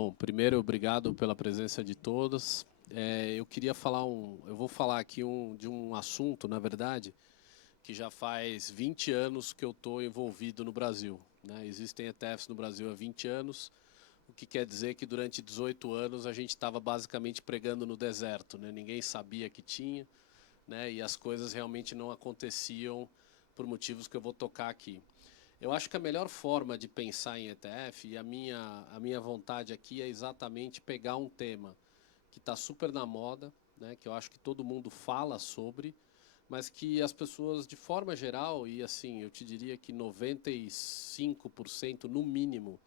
Bom, primeiro, obrigado pela presença de todos. Eu queria falar eu vou falar aqui de um assunto, na verdade, que já faz 20 anos que eu estou envolvido no Brasil, né? Existem ETFs no Brasil há 20 anos, o que quer dizer que durante 18 anos a gente estava basicamente pregando no deserto, né? Ninguém sabia que tinha, né? E as coisas realmente não aconteciam por motivos que eu vou tocar aqui. Eu acho que a melhor forma de pensar em ETF, e a minha vontade aqui é exatamente pegar um tema que está super na moda, né, que eu acho que todo mundo fala sobre, mas que as pessoas, de forma geral, e assim, eu te diria que 95% no mínimo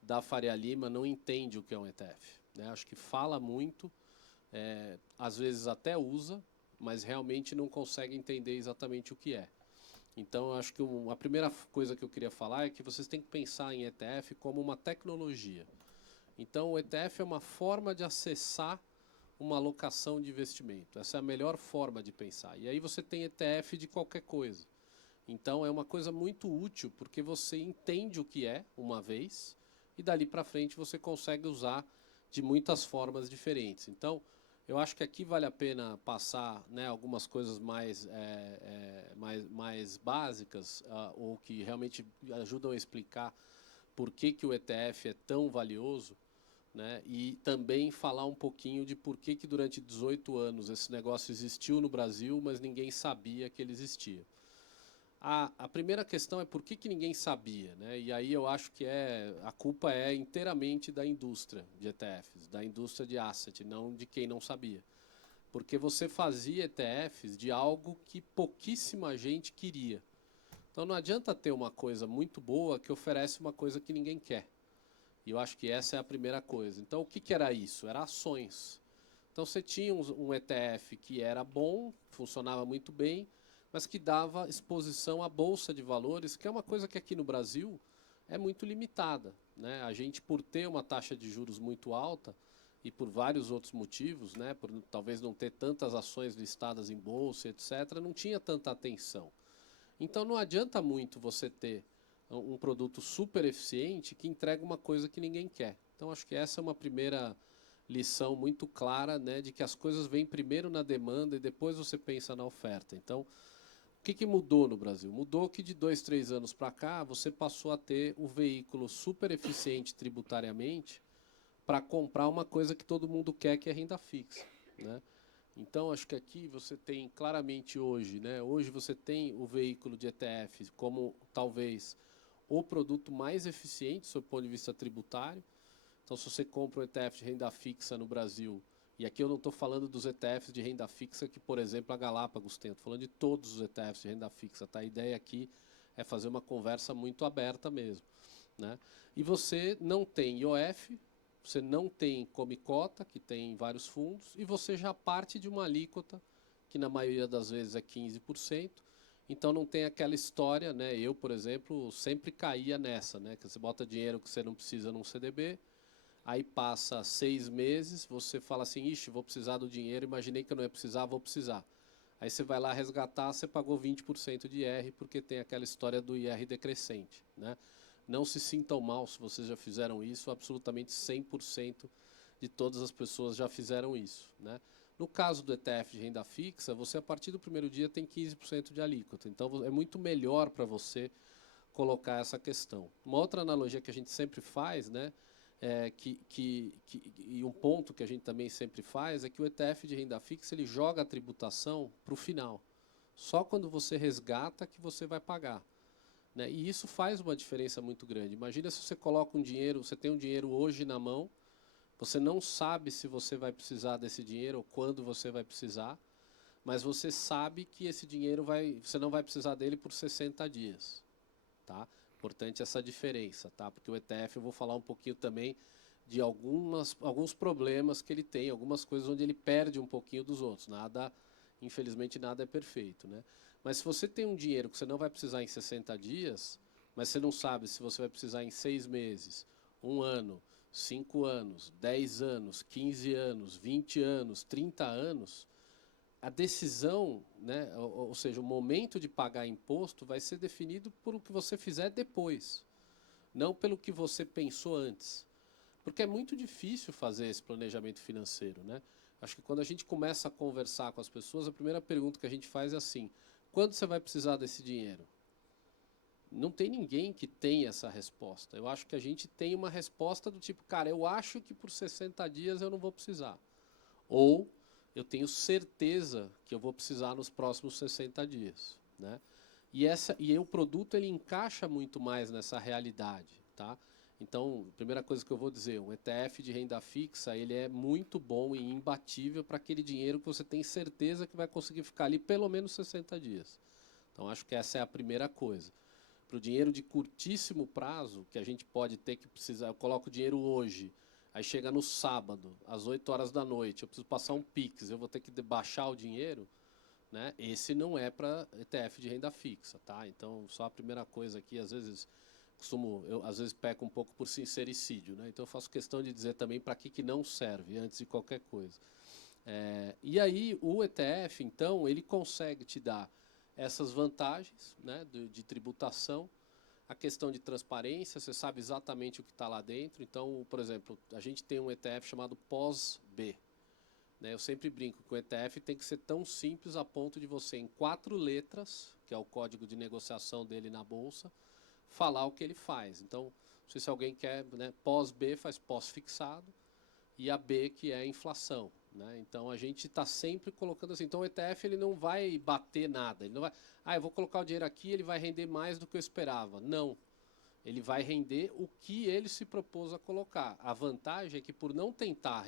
da Faria Lima não entende o que é um ETF. Né? Acho que fala muito, às vezes até usa, mas realmente não consegue entender exatamente o que é. Então, eu acho que a primeira coisa que eu queria falar é que vocês têm que pensar em ETF como uma tecnologia. Então, o ETF é uma forma de acessar uma alocação de investimento. Essa é a melhor forma de pensar. E aí você tem ETF de qualquer coisa. Então, é uma coisa muito útil porque você entende o que é uma vez e dali para frente você consegue usar de muitas formas diferentes. Então, eu acho que aqui vale a pena passar, né, algumas coisas mais básicas, ou que realmente ajudam a explicar por que o ETF é tão valioso, né, e também falar um pouquinho de por que durante 18 anos esse negócio existiu no Brasil, mas ninguém sabia que ele existia. A primeira questão é por que ninguém sabia, né? E aí eu acho que a culpa é inteiramente da indústria de ETFs, da indústria de asset, não de quem não sabia. Porque você fazia ETFs de algo que pouquíssima gente queria. Então não adianta ter uma coisa muito boa que oferece uma coisa que ninguém quer. E eu acho que essa é a primeira coisa. Então o que era isso? Era ações. Então você tinha um ETF que era bom, funcionava muito bem, mas que dava exposição à bolsa de valores, que é uma coisa que aqui no Brasil é muito limitada, né? A gente, por ter uma taxa de juros muito alta e por vários outros motivos, né, por talvez não ter tantas ações listadas em bolsa, etc., não tinha tanta atenção. Então não adianta muito você ter um produto super eficiente que entrega uma coisa que ninguém quer. Então acho que essa é uma primeira lição muito clara, né, de que as coisas vêm primeiro na demanda e depois você pensa na oferta. Então, o que mudou no Brasil? Mudou que de 2, 3 anos para cá você passou a ter o veículo super eficiente tributariamente para comprar uma coisa que todo mundo quer, que é renda fixa, né? Então, acho que aqui você tem claramente hoje, né? Hoje você tem o veículo de ETF como talvez o produto mais eficiente sob o ponto de vista tributário. Então, se você compra um ETF de renda fixa no Brasil, e aqui eu não estou falando dos ETFs de renda fixa que, por exemplo, a Galápagos tem, estou falando de todos os ETFs de renda fixa. Tá? A ideia aqui é fazer uma conversa muito aberta mesmo. Né? E você não tem IOF, você não tem Comicota, que tem vários fundos, e você já parte de uma alíquota, que na maioria das vezes é 15%. Então não tem aquela história, né? Eu, por exemplo, sempre caía nessa, né? Que você bota dinheiro que você não precisa num CDB, aí passa 6 meses, você fala assim, ixi, vou precisar do dinheiro, imaginei que eu não ia precisar, vou precisar. Aí você vai lá resgatar, você pagou 20% de IR, porque tem aquela história do IR decrescente. Né? Não se sintam mal se vocês já fizeram isso, absolutamente 100% de todas as pessoas já fizeram isso. Né? No caso do ETF de renda fixa, você a partir do primeiro dia tem 15% de alíquota. Então é muito melhor para você colocar essa questão. Uma outra analogia que a gente sempre faz, né, e um ponto que a gente também sempre faz é que o ETF de renda fixa ele joga a tributação para o final. Só quando você resgata que você vai pagar. Né? E isso faz uma diferença muito grande. Imagina se você coloca um dinheiro, você tem um dinheiro hoje na mão, você não sabe se você vai precisar desse dinheiro ou quando você vai precisar, mas você sabe que esse dinheiro você não vai precisar dele por 60 dias. Tá? Importante essa diferença, tá? Porque o ETF eu vou falar um pouquinho também de alguns problemas que ele tem, algumas coisas onde ele perde um pouquinho dos outros. Nada, infelizmente, nada é perfeito, né? Mas se você tem um dinheiro que você não vai precisar em 60 dias, mas você não sabe se você vai precisar em 6 meses, um ano, 5 anos, 10 anos, 15 anos, 20 anos, 30 anos, a decisão, né, ou seja, o momento de pagar imposto vai ser definido por o que você fizer depois, não pelo que você pensou antes. Porque é muito difícil fazer esse planejamento financeiro, né? Acho que quando a gente começa a conversar com as pessoas, a primeira pergunta que a gente faz é assim: quando você vai precisar desse dinheiro? Não tem ninguém que tenha essa resposta. Eu acho que a gente tem uma resposta do tipo, cara, eu acho que por 60 dias eu não vou precisar. Ou eu tenho certeza que eu vou precisar nos próximos 60 dias, né? E o produto ele encaixa muito mais nessa realidade, tá? Então, primeira coisa que eu vou dizer, um ETF de renda fixa, ele é muito bom e imbatível para aquele dinheiro que você tem certeza que vai conseguir ficar ali pelo menos 60 dias. Então, acho que essa é a primeira coisa. Para o dinheiro de curtíssimo prazo, que a gente pode ter que precisar, eu coloco o dinheiro hoje, aí chega no sábado, às 8 horas da noite, eu preciso passar um Pix, eu vou ter que baixar o dinheiro, né? Esse não é para ETF de renda fixa, tá? Então, só a primeira coisa aqui, às vezes eu às vezes peco um pouco por sincericídio, né? Então eu faço questão de dizer também para que não serve antes de qualquer coisa. E aí o ETF, então, ele consegue te dar essas vantagens, né, de tributação, a questão de transparência, você sabe exatamente o que está lá dentro. Então, por exemplo, a gente tem um ETF chamado POS-B. Né? Eu sempre brinco que o ETF tem que ser tão simples a ponto de você, em 4 letras, que é o código de negociação dele na Bolsa, falar o que ele faz. Então, não sei se alguém quer, né, pós-B faz pós-fixado, e a B que é a inflação. Né? Então, a gente está sempre colocando assim. Então, o ETF ele não vai bater nada. Ele não vai, eu vou colocar o dinheiro aqui, ele vai render mais do que eu esperava. Não. Ele vai render o que ele se propôs a colocar. A vantagem é que, por não tentar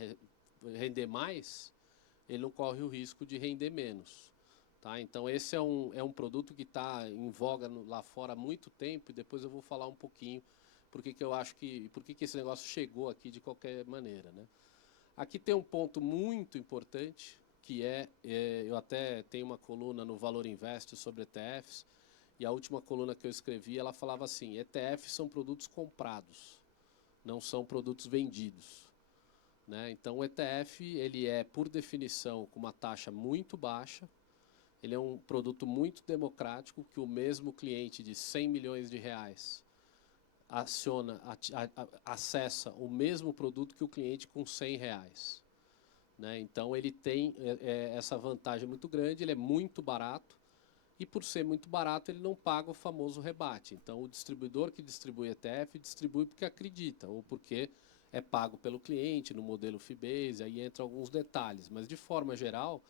render mais, ele não corre o risco de render menos. Tá? Então, esse é um produto que está em voga lá fora há muito tempo, e depois eu vou falar um pouquinho por que eu acho que, por que esse negócio chegou aqui de qualquer maneira. Né? Aqui tem um ponto muito importante, que eu até tenho uma coluna no Valor Invest sobre ETFs, e a última coluna que eu escrevi, ela falava assim: ETFs são produtos comprados, não são produtos vendidos. Né? Então, o ETF, ele é, por definição, com uma taxa muito baixa, ele é um produto muito democrático, que o mesmo cliente de 100 milhões de reais acessa o mesmo produto que o cliente com 100 reais. Né? Então, ele tem essa vantagem muito grande, ele é muito barato, e por ser muito barato, ele não paga o famoso rebate. Então, o distribuidor que distribui ETF, distribui porque acredita, ou porque é pago pelo cliente, no modelo fee-based, aí entra alguns detalhes. Mas, de forma geral,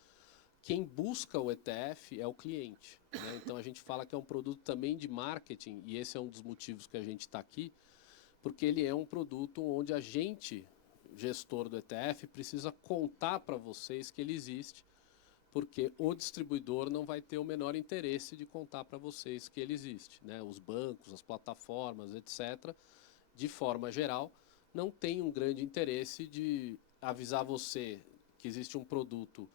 quem busca o ETF é o cliente. Né? Então, a gente fala que é um produto também de marketing, e esse é um dos motivos que a gente está aqui, porque ele é um produto onde a gente, gestor do ETF, precisa contar para vocês que ele existe, porque o distribuidor não vai ter o menor interesse de contar para vocês que ele existe. Né? Os bancos, as plataformas, etc., de forma geral, não tem um grande interesse de avisar você que existe um produto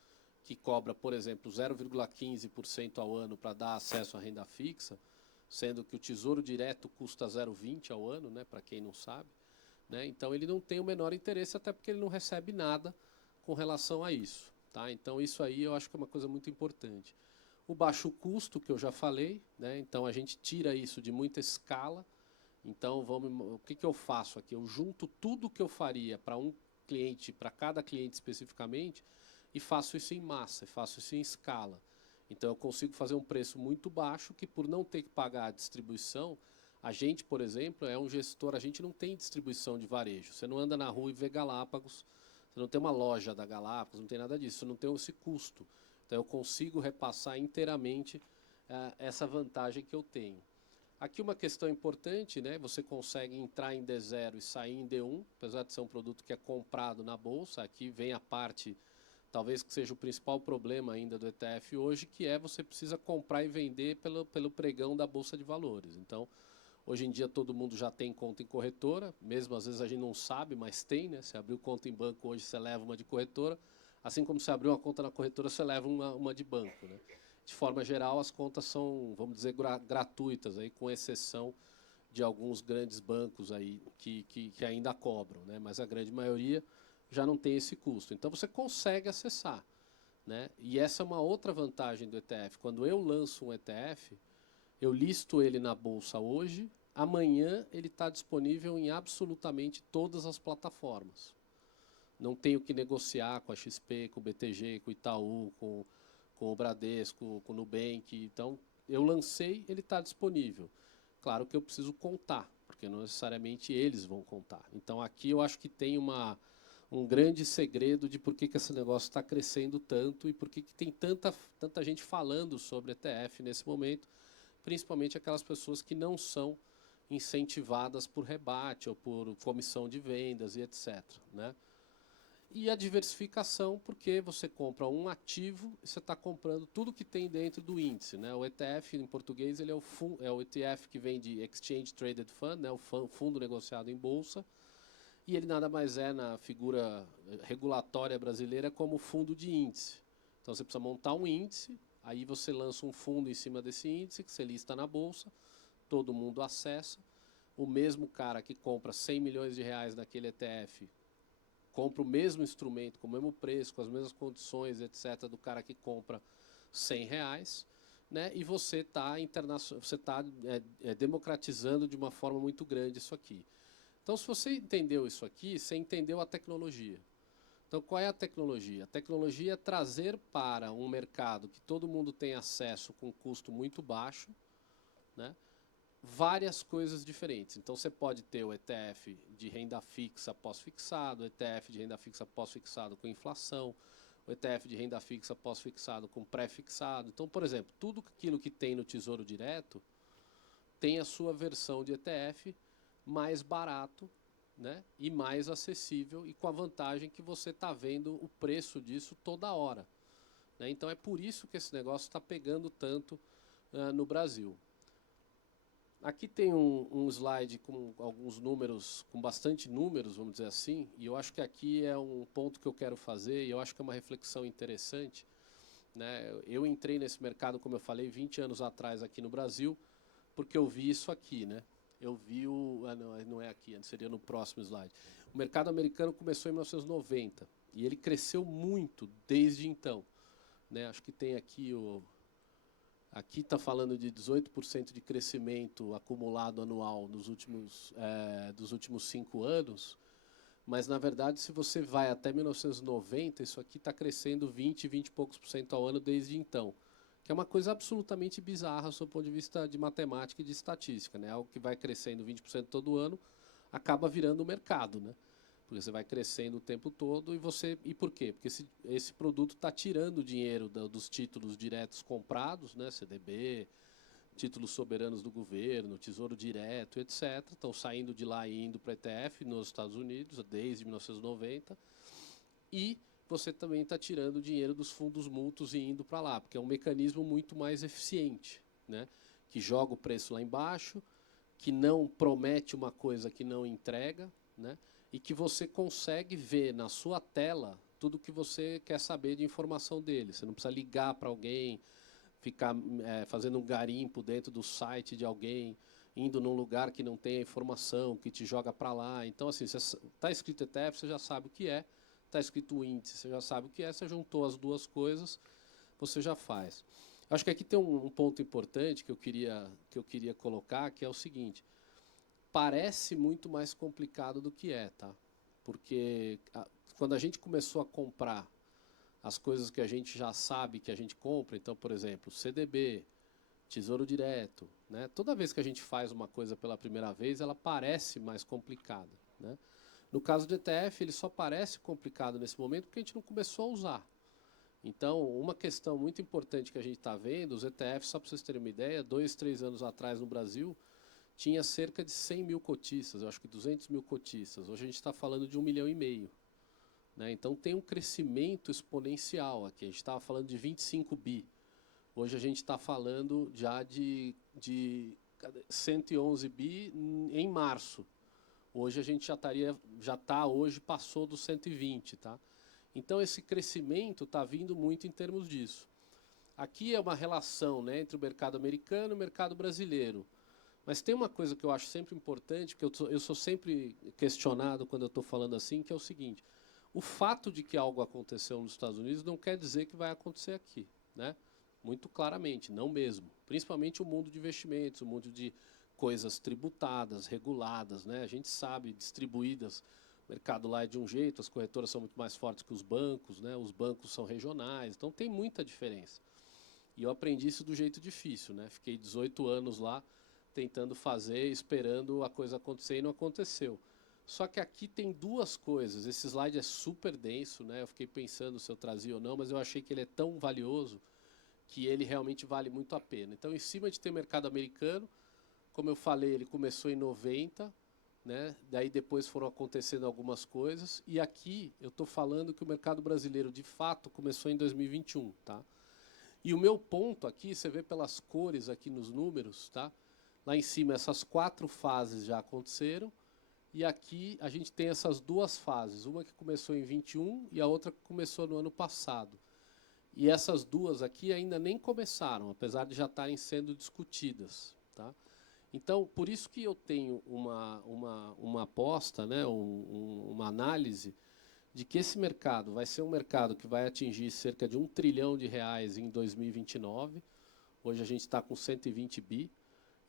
que cobra, por exemplo, 0,15% ao ano para dar acesso à renda fixa, sendo que o Tesouro Direto custa 0,20% ao ano, né, para quem não sabe. Né? Então, ele não tem o menor interesse, até porque ele não recebe nada com relação a isso. Tá? Então, isso aí eu acho que é uma coisa muito importante. O baixo custo, que eu já falei, né? Então a gente tira isso de muita escala. Então, o que eu faço aqui? Eu junto tudo que eu faria para um cliente, para cada cliente especificamente, e faço isso em massa, faço isso em escala. Então, eu consigo fazer um preço muito baixo que, por não ter que pagar a distribuição, a gente, por exemplo, é um gestor, a gente não tem distribuição de varejo. Você não anda na rua e vê Galápagos, você não tem uma loja da Galápagos, não tem nada disso, você não tem esse custo. Então, eu consigo repassar inteiramente essa vantagem que eu tenho. Aqui uma questão importante, né? Você consegue entrar em D0 e sair em D1, apesar de ser um produto que é comprado na bolsa. Aqui vem a parte, talvez que seja o principal problema ainda do ETF hoje, que é você precisa comprar e vender pelo pregão da Bolsa de Valores. Então, hoje em dia todo mundo já tem conta em corretora, mesmo às vezes a gente não sabe, mas tem, né? Você abriu conta em banco hoje, você leva uma de corretora, assim como você abriu uma conta na corretora, você leva uma de banco, né? De forma geral, as contas são, vamos dizer, gratuitas, aí, com exceção de alguns grandes bancos aí que ainda cobram, né? Mas a grande maioria já não tem esse custo. Então, você consegue acessar. Né? E essa é uma outra vantagem do ETF. Quando eu lanço um ETF, eu listo ele na bolsa hoje, Amanhã ele está disponível em absolutamente todas as plataformas. Não tenho que negociar com a XP, com o BTG, com o Itaú, com o Bradesco, com o Nubank. Então, eu lancei, ele está disponível. Claro que eu preciso contar, porque não necessariamente eles vão contar. Então, aqui eu acho que tem um grande segredo de por que esse negócio está crescendo tanto e por que tem tanta gente falando sobre ETF nesse momento, principalmente aquelas pessoas que não são incentivadas por rebate ou por comissão de vendas e etc. Né? E a diversificação, porque você compra um ativo e você está comprando tudo que tem dentro do índice. Né? O ETF, em português, ele é o ETF que vem de Exchange Traded Fund, né? O fundo negociado em bolsa, e ele nada mais é, na figura regulatória brasileira, como fundo de índice. Então você precisa montar um índice, aí você lança um fundo em cima desse índice, que você lista na bolsa, todo mundo acessa. O mesmo cara que compra 100 milhões de reais naquele ETF, compra o mesmo instrumento, com o mesmo preço, com as mesmas condições, etc., do cara que compra 100 reais, né? E você está democratizando de uma forma muito grande isso aqui. Então, se você entendeu isso aqui, você entendeu a tecnologia. Então, qual é a tecnologia? A tecnologia é trazer para um mercado que todo mundo tem acesso com custo muito baixo, né? Várias coisas diferentes. Então, você pode ter o ETF de renda fixa pós-fixado, o ETF de renda fixa pós-fixado com inflação, o ETF de renda fixa pós-fixado com pré-fixado. Então, por exemplo, tudo aquilo que tem no Tesouro Direto tem a sua versão de ETF mais barato, né, e mais acessível, e com a vantagem que você está vendo o preço disso toda hora. Né? Então, é por isso que esse negócio está pegando tanto no Brasil. Aqui tem um slide com alguns números, com bastante números, vamos dizer assim, e eu acho que aqui é um ponto que eu quero fazer, e eu acho que é uma reflexão interessante. Né? Eu entrei nesse mercado, como eu falei, 20 anos atrás aqui no Brasil, porque eu vi isso aqui. Né? Eu vi o... não é aqui, seria no próximo slide. O mercado americano começou em 1990, e ele cresceu muito desde então. Né? Acho que tem aqui o... Aqui está falando de 18% de crescimento acumulado anual dos últimos 5 anos, mas, na verdade, se você vai até 1990, isso aqui está crescendo 20 e poucos por cento ao ano desde então, que é uma coisa absolutamente bizarra do ponto de vista de matemática e de estatística. Né? Algo que vai crescendo 20% todo ano acaba virando o mercado, né? Porque você vai crescendo o tempo todo e por quê? Porque esse produto está tirando dinheiro dos títulos diretos comprados, né, CDB, títulos soberanos do governo, Tesouro Direto, etc. Estão saindo de lá e indo para ETF nos Estados Unidos desde 1990. E você também está tirando dinheiro dos fundos mútuos e indo para lá, porque é um mecanismo muito mais eficiente, né, que joga o preço lá embaixo, que não promete uma coisa que não entrega, né? E que você consegue ver na sua tela tudo que você quer saber de informação dele. Você não precisa ligar para alguém, ficar fazendo um garimpo dentro do site de alguém, indo num lugar que não tem a informação, que te joga para lá. Então, assim, está escrito ETF, você já sabe o que é. Está escrito índice, você já sabe o que é. Você juntou as duas coisas, você já faz. Acho que aqui tem um ponto importante que eu queria colocar, que é o seguinte: parece muito mais complicado do que é, tá? Porque quando a gente começou a comprar as coisas que a gente já sabe que a gente compra, então, por exemplo, CDB, Tesouro Direto, né? Toda vez que a gente faz uma coisa pela primeira vez, ela parece mais complicada, né? No caso do ETF, ele só parece complicado nesse momento porque a gente não começou a usar. Então, uma questão muito importante que a gente está vendo, os ETFs, só para vocês terem uma ideia, 2, 3 anos atrás no Brasil, tinha cerca de 100 mil cotistas, eu acho que 200 mil cotistas. Hoje a gente está falando de 1,5 milhão. Né? Então tem um crescimento exponencial aqui. A gente estava falando de 25 bi. Hoje a gente está falando já de 111 bi em março. Hoje a gente hoje passou dos 120. Tá? Então esse crescimento está vindo muito em termos disso. Aqui é uma relação, né, entre o mercado americano e o mercado brasileiro. Mas tem uma coisa que eu acho sempre importante, porque eu sou sempre questionado quando eu estou falando assim, que é o seguinte: o fato de que algo aconteceu nos Estados Unidos não quer dizer que vai acontecer aqui, né? Muito claramente, não mesmo. Principalmente o mundo de investimentos, o mundo de coisas tributadas, reguladas, né? A gente sabe, distribuídas. O mercado lá é de um jeito, as corretoras são muito mais fortes que os bancos, né? Os bancos são regionais, então tem muita diferença. E eu aprendi isso do jeito difícil, né? Fiquei 18 anos lá tentando fazer, esperando a coisa acontecer e não aconteceu. Só que aqui tem duas coisas. Esse slide é super denso, né? Eu fiquei pensando se eu trazia ou não, mas eu achei que ele é tão valioso que ele realmente vale muito a pena. Então, em cima de ter mercado americano, como eu falei, ele começou em 90, né? Daí depois foram acontecendo algumas coisas. E aqui eu estou falando que o mercado brasileiro, de fato, começou em 2021, tá? E o meu ponto aqui, você vê pelas cores aqui nos números, tá? Lá em cima, essas 4 fases já aconteceram. E aqui a gente tem essas 2 fases, uma que começou em 21 e a outra que começou no ano passado. E essas 2 aqui ainda nem começaram, apesar de já estarem sendo discutidas, tá? Então, por isso que eu tenho uma aposta, né, uma análise de que esse mercado vai ser um mercado que vai atingir cerca de R$ 1 trilhão em 2029. Hoje a gente está com 120 bi.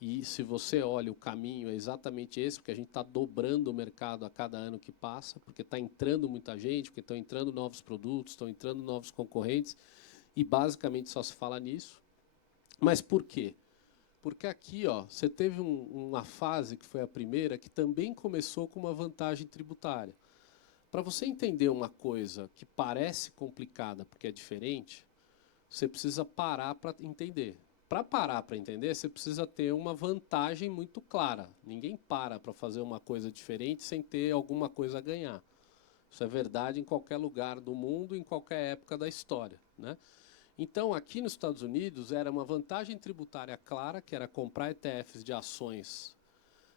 E se você olha, o caminho é exatamente esse, porque a gente está dobrando o mercado a cada ano que passa, porque está entrando muita gente, porque estão entrando novos produtos, estão entrando novos concorrentes, e basicamente só se fala nisso. Mas por quê? Porque aqui ó, você teve uma fase, que foi a primeira, que também começou com uma vantagem tributária. Para você entender uma coisa que parece complicada porque é diferente, você precisa parar para entender. Para parar para entender, você precisa ter uma vantagem muito clara. Ninguém para fazer uma coisa diferente sem ter alguma coisa a ganhar. Isso é verdade em qualquer lugar do mundo, em qualquer época da história, né? Então, aqui nos Estados Unidos, era uma vantagem tributária clara, que era comprar ETFs de ações.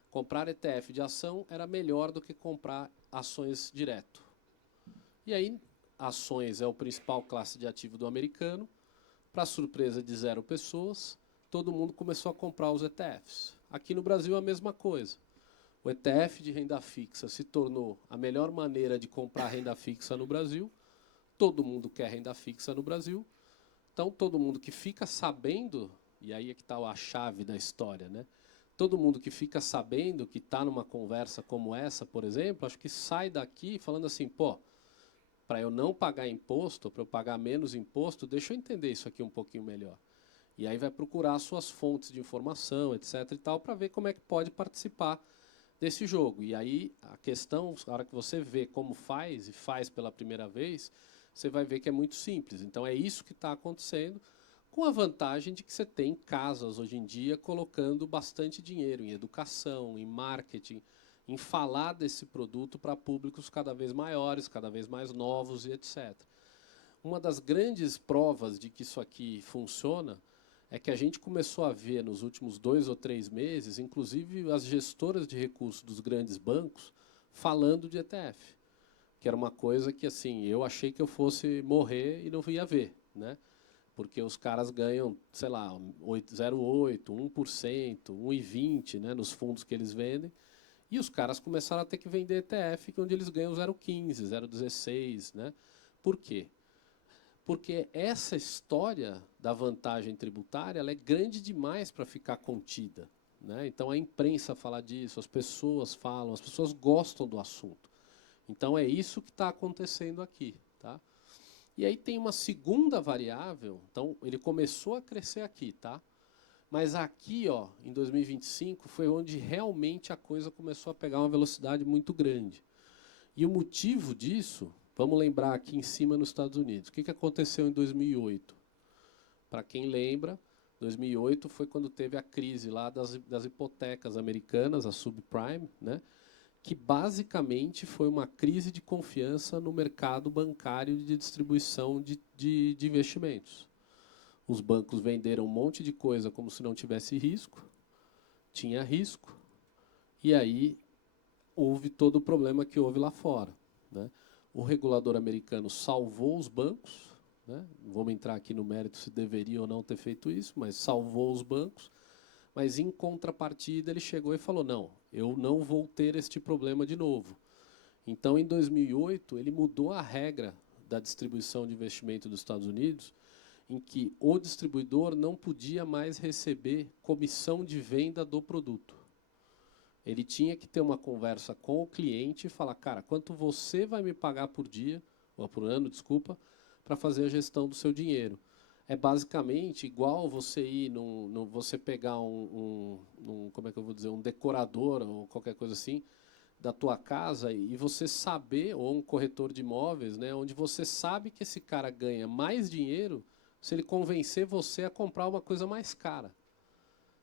Comprar ETF de ação era melhor do que comprar ações direto. E aí, ações é o principal classe de ativo do americano. Para surpresa de 0 pessoas, todo mundo começou a comprar os ETFs. Aqui no Brasil, a mesma coisa. O ETF de renda fixa se tornou a melhor maneira de comprar renda fixa no Brasil. Todo mundo quer renda fixa no Brasil. Então, todo mundo que fica sabendo, e aí é que está a chave da história, né? Todo mundo que fica sabendo que está numa conversa como essa, por exemplo, acho que sai daqui falando assim, pô, para eu não pagar imposto, para eu pagar menos imposto, deixa eu entender isso aqui um pouquinho melhor. E aí vai procurar suas fontes de informação, etc. e tal, para ver como é que pode participar desse jogo. E aí a questão, na hora que você vê como faz, e faz pela primeira vez, você vai ver que é muito simples. Então é isso que está acontecendo, com a vantagem de que você tem casas hoje em dia colocando bastante dinheiro em educação, em marketing, em falar desse produto para públicos cada vez maiores, cada vez mais novos e etc. Uma das grandes provas de que isso aqui funciona é que a gente começou a ver nos últimos 2 ou 3 meses, inclusive as gestoras de recursos dos grandes bancos falando de ETF, que era uma coisa que assim eu achei que eu fosse morrer e não ia ver, né? Porque os caras ganham, sei lá, 0,8%, 1%, 1,20%, né, nos fundos que eles vendem. E os caras começaram a ter que vender ETF, onde eles ganham 0,15, 0,16, né? Por quê? Porque essa história da vantagem tributária ela é grande demais para ficar contida, né? Então a imprensa fala disso, as pessoas falam, as pessoas gostam do assunto. Então é isso que está acontecendo aqui, tá? E aí tem uma segunda variável, então ele começou a crescer aqui, tá? Mas aqui, ó, em 2025, foi onde realmente a coisa começou a pegar uma velocidade muito grande. E o motivo disso, vamos lembrar aqui em cima nos Estados Unidos. O que aconteceu em 2008? Para quem lembra, 2008 foi quando teve a crise lá das hipotecas americanas, a subprime, né? Que basicamente foi uma crise de confiança no mercado bancário de distribuição de investimentos. Os bancos venderam um monte de coisa como se não tivesse risco, tinha risco, e aí houve todo o problema que houve lá fora, né? O regulador americano salvou os bancos, né? Não vamos entrar aqui no mérito se deveria ou não ter feito isso, mas salvou os bancos, mas em contrapartida ele chegou e falou, não, eu não vou ter este problema de novo. Então, em 2008, ele mudou a regra da distribuição de investimento dos Estados Unidos, em que o distribuidor não podia mais receber comissão de venda do produto. Ele tinha que ter uma conversa com o cliente e falar, cara, quanto você vai me pagar por dia, ou por ano, desculpa, para fazer a gestão do seu dinheiro. É basicamente igual você ir você pegar como é que eu vou dizer, um decorador ou qualquer coisa assim da tua casa e você saber, ou um corretor de imóveis, né, onde você sabe que esse cara ganha mais dinheiro se ele convencer você a comprar uma coisa mais cara.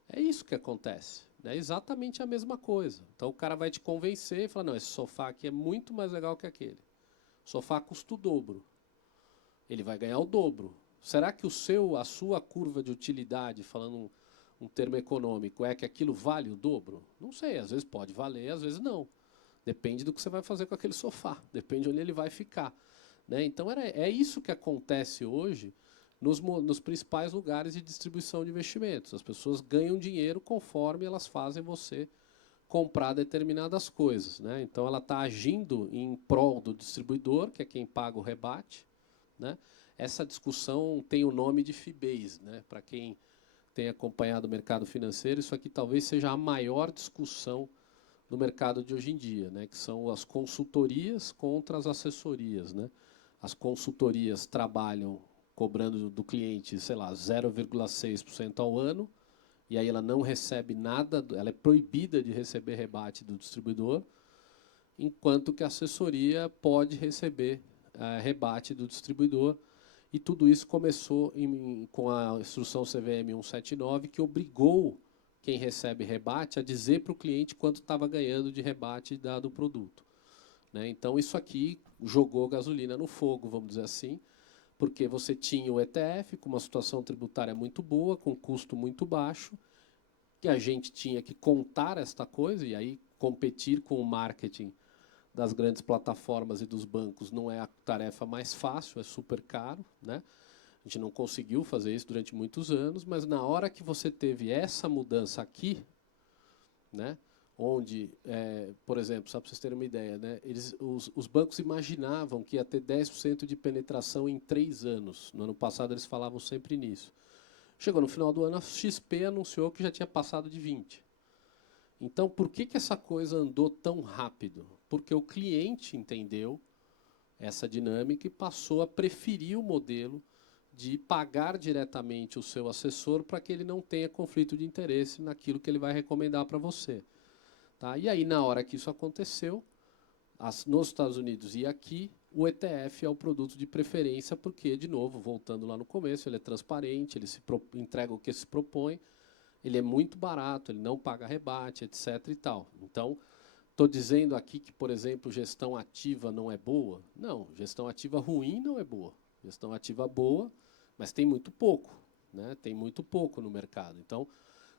É isso que acontece. É exatamente a mesma coisa. Então o cara vai te convencer e falar, não, esse sofá aqui é muito mais legal que aquele. O sofá custa o dobro. Ele vai ganhar o dobro. Será que a sua curva de utilidade, falando um termo econômico, é que aquilo vale o dobro? Não sei, às vezes pode valer, às vezes não. Depende do que você vai fazer com aquele sofá, depende onde ele vai ficar. Né? Então é isso que acontece hoje nos principais lugares de distribuição de investimentos. As pessoas ganham dinheiro conforme elas fazem você comprar determinadas coisas. Né? Então ela está agindo em prol do distribuidor, que é quem paga o rebate. Né? Essa discussão tem o nome de fee-based. Né? Para quem tem acompanhado o mercado financeiro, isso aqui talvez seja a maior discussão no mercado de hoje em dia, né? Que são as consultorias contra as assessorias. Né? As consultorias trabalham cobrando do cliente, sei lá, 0,6% ao ano, e aí ela não recebe nada, ela é proibida de receber rebate do distribuidor, enquanto que a assessoria pode receber rebate do distribuidor. E tudo isso começou com a instrução CVM 179, que obrigou quem recebe rebate a dizer para o cliente quanto estava ganhando de rebate dado o produto. Né? Então, isso aqui jogou gasolina no fogo, vamos dizer assim, porque você tinha o ETF com uma situação tributária muito boa, com custo muito baixo, que a gente tinha que contar esta coisa, e aí competir com o marketing das grandes plataformas e dos bancos não é a tarefa mais fácil, é super caro, né? A gente não conseguiu fazer isso durante muitos anos, mas na hora que você teve essa mudança aqui, né, onde, por exemplo, só para vocês terem uma ideia, né, os bancos imaginavam que ia ter 10% de penetração em 3 anos. No ano passado eles falavam sempre nisso. Chegou no final do ano, a XP anunciou que já tinha passado de 20%. Então, por que essa coisa andou tão rápido? Porque o cliente entendeu essa dinâmica e passou a preferir o modelo de pagar diretamente o seu assessor para que ele não tenha conflito de interesse naquilo que ele vai recomendar para você. Tá? E aí, na hora que isso aconteceu, nos Estados Unidos e aqui, o ETF é o produto de preferência porque, de novo, voltando lá no começo, ele é transparente, ele entrega o que se propõe, ele é muito barato, ele não paga rebate, etc. e tal. Então, estou dizendo aqui que, por exemplo, gestão ativa não é boa? Não, gestão ativa ruim não é boa. Gestão ativa boa, mas tem muito pouco. Né? Tem muito pouco no mercado. Então,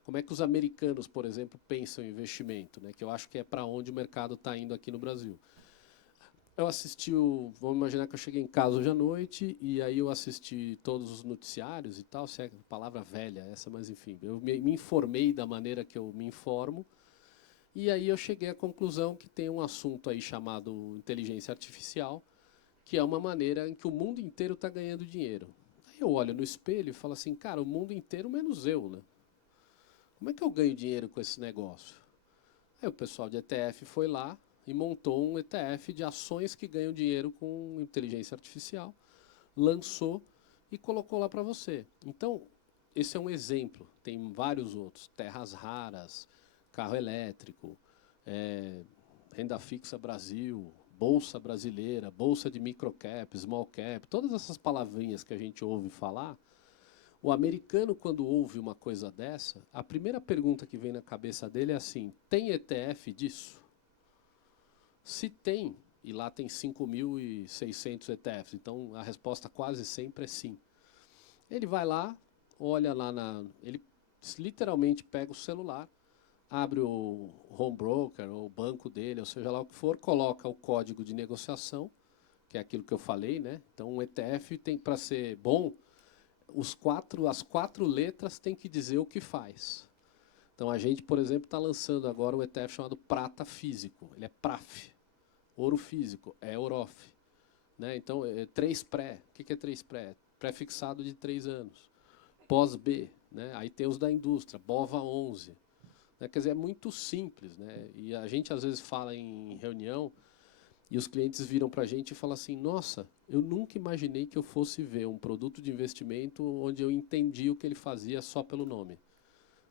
como é que os americanos, por exemplo, pensam em investimento? Né? Que eu acho que é para onde o mercado está indo aqui no Brasil. Eu assisti, vamos imaginar que eu cheguei em casa hoje à noite e aí eu assisti todos os noticiários e tal, se é palavra velha essa, mas enfim, eu me informei da maneira que eu me informo e aí eu cheguei à conclusão que tem um assunto aí chamado inteligência artificial, que é uma maneira em que o mundo inteiro está ganhando dinheiro. Aí eu olho no espelho e falo assim, cara, o mundo inteiro menos eu, né? Como é que eu ganho dinheiro com esse negócio? Aí o pessoal de ETF foi lá e montou um ETF de ações que ganham dinheiro com inteligência artificial, lançou e colocou lá para você. Então, esse é um exemplo, tem vários outros. Terras raras, carro elétrico, renda fixa Brasil, bolsa brasileira, bolsa de microcap, small cap, todas essas palavrinhas que a gente ouve falar. O americano, quando ouve uma coisa dessa, a primeira pergunta que vem na cabeça dele é assim, tem ETF disso? Se tem, e lá tem 5.600 ETFs, então a resposta quase sempre é sim. Ele vai lá, olha lá ele literalmente pega o celular, abre o home broker, ou o banco dele, ou seja lá o que for, coloca o código de negociação, que é aquilo que eu falei, né? Então um ETF tem, para ser bom, as 4 letras têm que dizer o que faz. Então a gente, por exemplo, está lançando agora um ETF chamado Prata Físico. Ele é PRAF. Ouro Físico é EUROF. Né? Então, 3 pré. O que é 3 pré? Pré-fixado de 3 anos. Pós-B. Né? Aí tem os da indústria. BOVA 11. né? Quer dizer, é muito simples, né? E a gente, às vezes, fala em reunião e os clientes viram para a gente e falam assim, nossa, eu nunca imaginei que eu fosse ver um produto de investimento onde eu entendi o que ele fazia só pelo nome.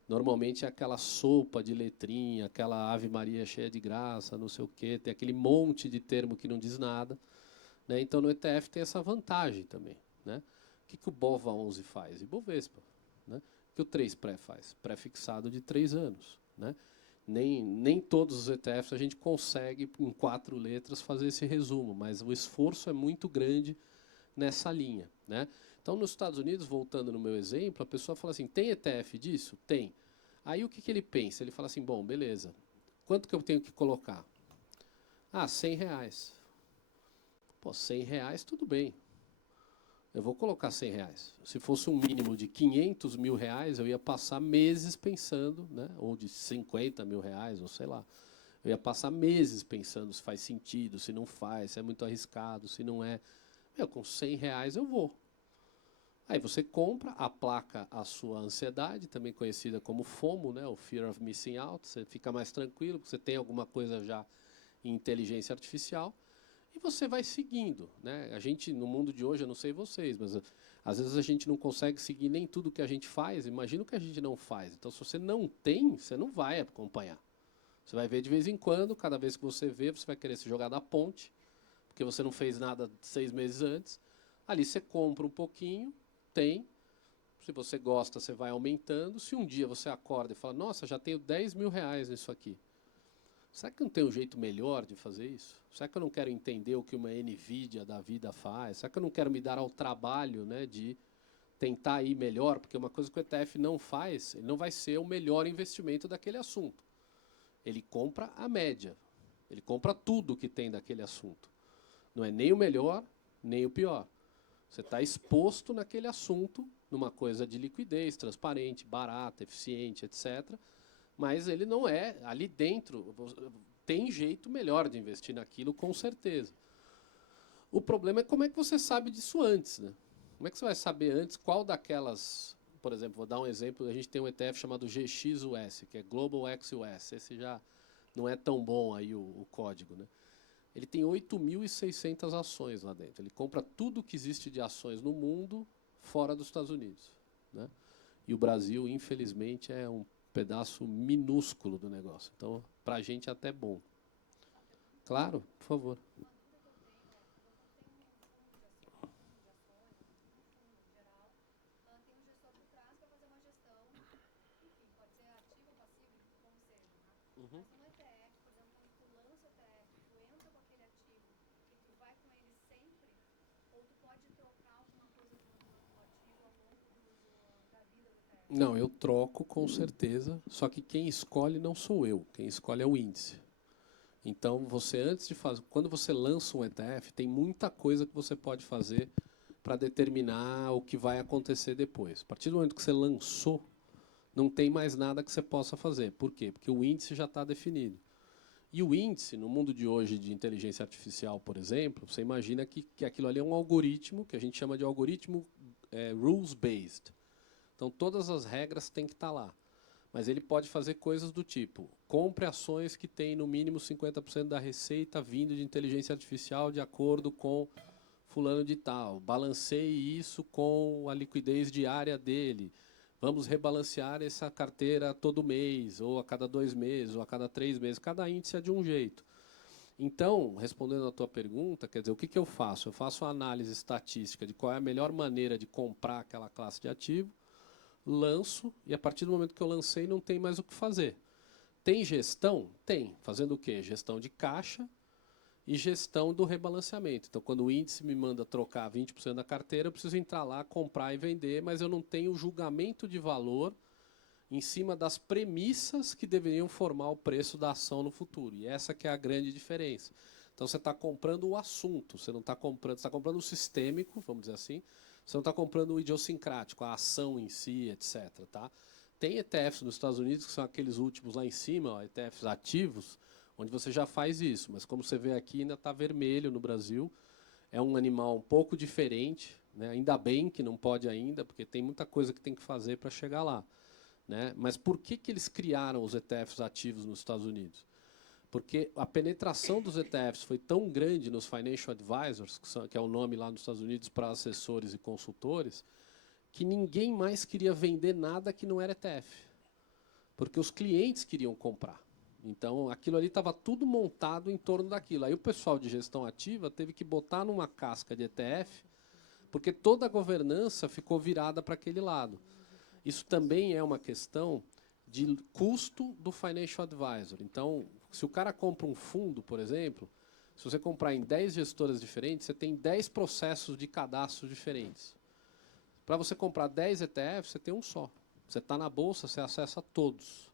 Normalmente é aquela sopa de letrinha, aquela Ave Maria cheia de graça, não sei o quê, tem aquele monte de termo que não diz nada, né? Então, no ETF tem essa vantagem também, né? O que o BOVA11 faz? Ibovespa. Né? O que o 3 Pré faz? Pré-fixado de 3 anos. Né? Nem todos os ETFs a gente consegue, em 4 letras, fazer esse resumo, mas o esforço é muito grande nessa linha. Né? Então, nos Estados Unidos, voltando no meu exemplo, a pessoa fala assim, tem ETF disso? Tem. Aí o que ele pensa? Ele fala assim, bom, beleza, quanto que eu tenho que colocar? Ah, R$ 100. Pô, R$ 100, tudo bem. Eu vou colocar R$ 100. Se fosse um mínimo de R$ 500 mil, eu ia passar meses pensando, né? Ou de R$ 50 mil, ou sei lá. Eu ia passar meses pensando se faz sentido, se não faz, se é muito arriscado, se não é. Meu, com R$ 100 eu vou. Aí você compra, aplaca a sua ansiedade, também conhecida como FOMO, né? O Fear of Missing Out. Você fica mais tranquilo, porque você tem alguma coisa já em inteligência artificial. E você vai seguindo, né? A gente, no mundo de hoje, eu não sei vocês, mas às vezes a gente não consegue seguir nem tudo que a gente faz. Imagina o que a gente não faz. Então, se você não tem, você não vai acompanhar. Você vai ver de vez em quando, cada vez que você vê, você vai querer se jogar da ponte, porque você não fez nada 6 meses antes. Ali você compra um pouquinho, tem. Se você gosta, você vai aumentando. Se um dia você acorda e fala, nossa, já tenho R$ 10 mil nisso aqui. Será que não tem um jeito melhor de fazer isso? Será que eu não quero entender o que uma NVIDIA da vida faz? Será que eu não quero me dar ao trabalho, né, de tentar ir melhor? Porque uma coisa que o ETF não faz, ele não vai ser o melhor investimento daquele assunto. Ele compra a média. Ele compra tudo que tem daquele assunto. Não é nem o melhor, nem o pior. Você está exposto naquele assunto, numa coisa de liquidez, transparente, barata, eficiente, etc., mas ele não é ali dentro. Tem jeito melhor de investir naquilo, com certeza. O problema é como é que você sabe disso antes, né? Como é que você vai saber antes qual daquelas... Por exemplo, vou dar um exemplo, a gente tem um ETF chamado GXUS, que é Global XUS. Esse já não é tão bom aí o código, né? Ele tem 8.600 ações lá dentro. Ele compra tudo que existe de ações no mundo fora dos Estados Unidos, né? E o Brasil, infelizmente, é um pedaço minúsculo do negócio. Então, para a gente é até bom. Claro, por favor. Uhum. Não, eu troco com certeza, só que quem escolhe não sou eu, quem escolhe é o índice. Então, você antes de fazer, quando você lança um ETF, tem muita coisa que você pode fazer para determinar o que vai acontecer depois. A partir do momento que você lançou, não tem mais nada que você possa fazer. Por quê? Porque o índice já está definido. E o índice, no mundo de hoje de inteligência artificial, por exemplo, você imagina que aquilo ali é um algoritmo, que a gente chama de algoritmo rules-based. Então, todas as regras têm que estar lá. Mas ele pode fazer coisas do tipo, compre ações que têm no mínimo 50% da receita vindo de inteligência artificial de acordo com fulano de tal. Balanceie isso com a liquidez diária dele. Vamos rebalancear essa carteira todo mês, ou a cada 2 meses, ou a cada 3 meses. Cada índice é de um jeito. Então, respondendo à tua pergunta, quer dizer, o que eu faço? Eu faço uma análise estatística de qual é a melhor maneira de comprar aquela classe de ativo, lanço, e a partir do momento que eu lancei não tem mais o que fazer. Tem gestão? Tem. Fazendo o quê? Gestão de caixa e gestão do rebalanceamento. Então, quando o índice me manda trocar 20% da carteira, eu preciso entrar lá, comprar e vender, mas eu não tenho julgamento de valor em cima das premissas que deveriam formar o preço da ação no futuro. E essa que é a grande diferença. Então, você está comprando o assunto, você não está comprando, você está comprando o sistêmico, vamos dizer assim, você não está comprando o idiosincrático, a ação em si, etc. Tá? Tem ETFs nos Estados Unidos, que são aqueles últimos lá em cima, ó, ETFs ativos, onde você já faz isso, mas como você vê aqui, ainda está vermelho no Brasil. É um animal um pouco diferente, né? Ainda bem que não pode ainda, porque tem muita coisa que tem que fazer para chegar lá. né? Mas por que eles criaram os ETFs ativos nos Estados Unidos? Porque a penetração dos ETFs foi tão grande nos financial advisors, que é o nome lá nos Estados Unidos para assessores e consultores, que ninguém mais queria vender nada que não era ETF. Porque os clientes queriam comprar. Então, aquilo ali estava tudo montado em torno daquilo. Aí o pessoal de gestão ativa teve que botar numa casca de ETF, porque toda a governança ficou virada para aquele lado. Isso também é uma questão de custo do financial advisor. Então, se o cara compra um fundo, por exemplo, se você comprar em 10 gestoras diferentes, você tem 10 processos de cadastro diferentes. Para você comprar 10 ETFs, você tem um só. Você está na bolsa, você acessa todos.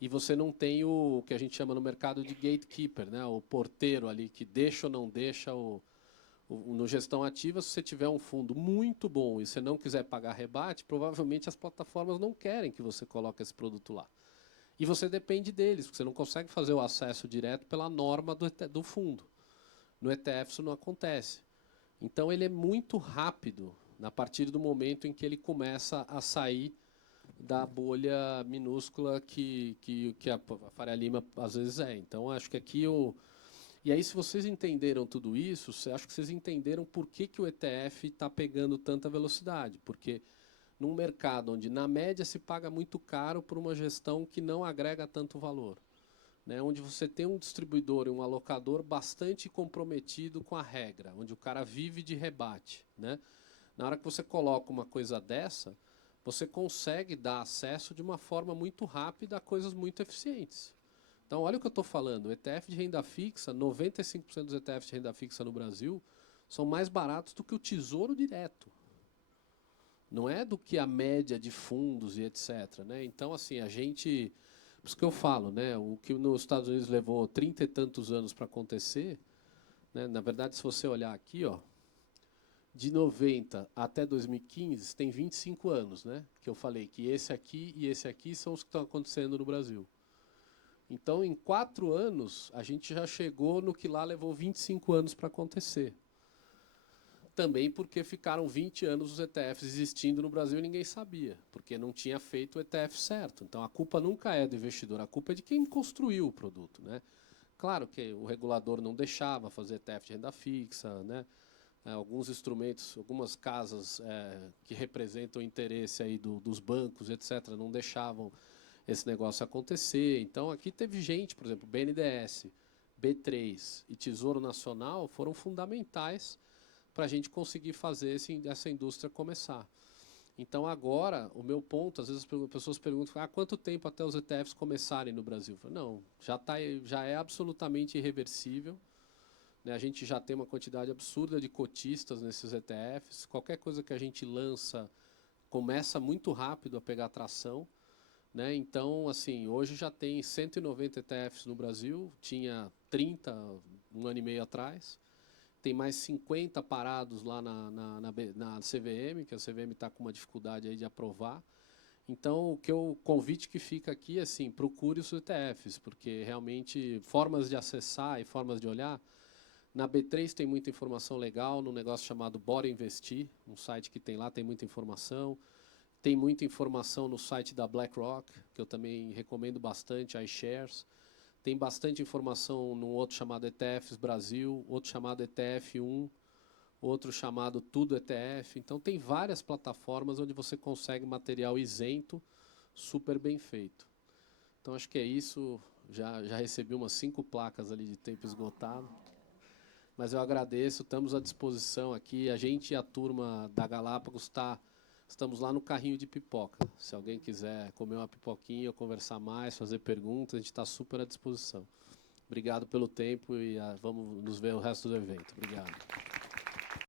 E você não tem o que a gente chama no mercado de gatekeeper, né? O porteiro ali que deixa ou não deixa no gestão ativa. Se você tiver um fundo muito bom e você não quiser pagar rebate, provavelmente as plataformas não querem que você coloque esse produto lá. E você depende deles, porque você não consegue fazer o acesso direto pela norma do fundo. No ETF isso não acontece. Então ele é muito rápido a partir do momento em que ele começa a sair da bolha minúscula que a Faria Lima às vezes é. Então acho que aqui E aí, se vocês entenderam tudo isso, acho que vocês entenderam por que o ETF está pegando tanta velocidade. Porque num mercado onde, na média, se paga muito caro por uma gestão que não agrega tanto valor, né? Onde você tem um distribuidor e um alocador bastante comprometido com a regra, onde o cara vive de rebate, né? Na hora que você coloca uma coisa dessa, você consegue dar acesso de uma forma muito rápida a coisas muito eficientes. Então, olha o que eu estou falando. O ETF de renda fixa, 95% dos ETFs de renda fixa no Brasil são mais baratos do que o Tesouro Direto. Não é do que a média de fundos e etc. Né? Então, assim, a gente... Por isso que eu falo, né? O que nos Estados Unidos levou 30 e tantos anos para acontecer, né? Na verdade, se você olhar aqui, ó, de 90 até 2015, tem 25 anos, né? Que eu falei que esse aqui e esse aqui são os que estão acontecendo no Brasil. Então, em 4 anos, a gente já chegou no que lá levou 25 anos para acontecer. Também porque ficaram 20 anos os ETFs existindo no Brasil e ninguém sabia, porque não tinha feito o ETF certo. Então, a culpa nunca é do investidor, a culpa é de quem construiu o produto, né? Claro que o regulador não deixava fazer ETF de renda fixa, né? Alguns instrumentos, algumas casas que representam o interesse aí dos bancos, etc., não deixavam esse negócio acontecer. Então, aqui teve gente, por exemplo, BNDES, B3 e Tesouro Nacional foram fundamentais para a gente conseguir fazer essa indústria começar. Então, agora, o meu ponto, às vezes as pessoas perguntam, quanto tempo até os ETFs começarem no Brasil? Eu falo, não, já é absolutamente irreversível. Né? A gente já tem uma quantidade absurda de cotistas nesses ETFs. Qualquer coisa que a gente lança começa muito rápido a pegar tração. Né? Então, assim, hoje já tem 190 ETFs no Brasil, tinha 30 um ano e meio atrás. Tem mais 50 parados lá na CVM, que a CVM está com uma dificuldade aí de aprovar. Então, o convite que fica aqui é assim, procure os ETFs, porque realmente formas de acessar e formas de olhar. Na B3 tem muita informação legal, num negócio chamado Bora Investir, um site que tem lá, tem muita informação. Tem muita informação no site da BlackRock, que eu também recomendo bastante, iShares. Tem bastante informação num outro chamado ETFs Brasil, outro chamado ETF1, outro chamado Tudo ETF. Então, tem várias plataformas onde você consegue material isento, super bem feito. Então, acho que é isso. Já recebi umas 5 placas ali de tempo esgotado. Mas eu agradeço, estamos à disposição aqui. A gente e a turma da Galápagos estamos lá no carrinho de pipoca. Se alguém quiser comer uma pipoquinha ou conversar mais, fazer perguntas, a gente está super à disposição. Obrigado pelo tempo e vamos nos ver o resto do evento. Obrigado.